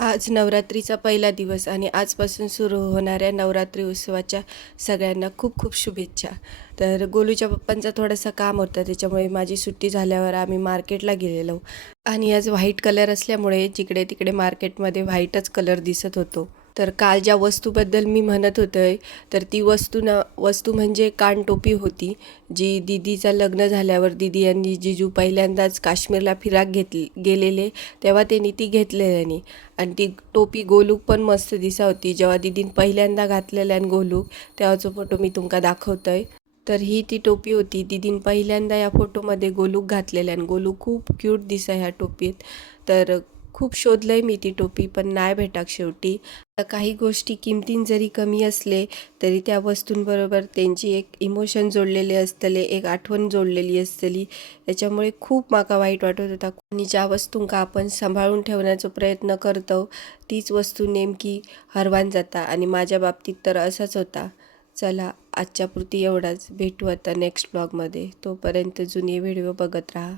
आज नवरात्रीचा पहिला दिवस आणि आजपासून सुरू होणाऱ्या नवरात्री उत्सवाच्या सगळ्यांना खूप खूप शुभेच्छा. तर गोलूच्या पप्पांचा थोडासा काम होता, त्याच्यामुळे माझी सुट्टी झाल्यावर आम्ही मार्केटला गेलेलो आणि आज व्हाईट कलर असल्यामुळे जिकडे तिकडे मार्केटमध्ये व्हाईटच कलर दिसत होतो. तर काल ज्या वस्तूबद्दल मी म्हणत होते, तर ती वस्तू म्हणजे कानटोपी होती, जी दीदीचं लग्न झाल्यावर दीदी आणि जिजू पहिल्यांदाच काश्मीरला गेलेले, तेव्हा त्यांनी ती घेतलेल्यानी. आणि ती टोपी गोलूक पण मस्त दिसा होती. जेव्हा दीदीन पहिल्यांदा घातलेल्यान गोलूक, तेव्हाचा फोटो मी तुमका दाखवतोय. तर ही ती टोपी होती, दीदीन पहिल्यांदा या फोटोमध्ये गोलूक घातलेल्यान. गोलूक खूप क्यूट दिसा ह्या टोपीत. तर खूप शोधलंय मी ती टोपी, पण नाही भेटाक शेवटी. काही गोष्टी किमतीन जरी कमी असले तरी त्या वस्तूंबरोबर त्यांची एक इमोशन जोडलेले असतले, एक आठवण जोडलेली असतली. त्याच्यामुळे खूप माका वाईट वाटत होता. आणि ज्या वस्तूंका आपण सांभाळून ठेवण्याचा प्रयत्न करतो, तीच वस्तू नेमकी हरवान जाता आणि माझ्या बाबतीत तर असाच होता. चला, आजच्यापुरती एवढाच. भेटू आता नेक्स्ट ब्लॉगमध्ये. तोपर्यंत जुने व्हिडिओ बघत राहा.